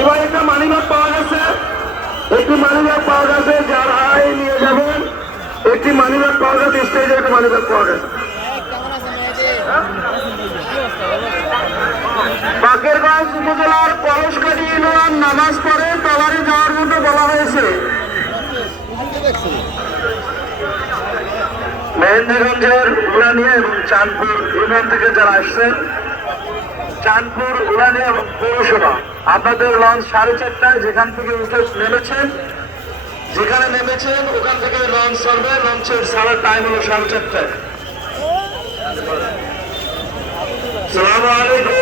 এবার একটা মানিব্যাগ পাওয়া গেছে, একটি মানিব্যাগ পাওয়া গেছে, যার আয় নিয়ে যাবেন। একটি মানিব্যাগ পাওয়া গেছে, স্টেজে একটা মানিব্যাগ পাওয়া গেছে। বাকেরগঞ্জ উপজেলার কলসকাটি ইউনিয়ন নামাজ পড়ে তলারে যাওয়ার মতো বলা হয়েছে। মেহেন্দিগঞ্জের উলানিয়া এবং চাঁদপুর ইউনিয়ন থেকে যারা আসছেন, চাঁদপুর উলানিয়া পৌরসভা, আপনাদের লঞ্চ 4:30টায় যেখান থেকে নেমেছেন, যেখানে নেমেছেন ওখান থেকে লঞ্চ চলবে। লঞ্চের ছাড়ার টাইম হলো 4:30টায়। আসসালামু আলাইকুম।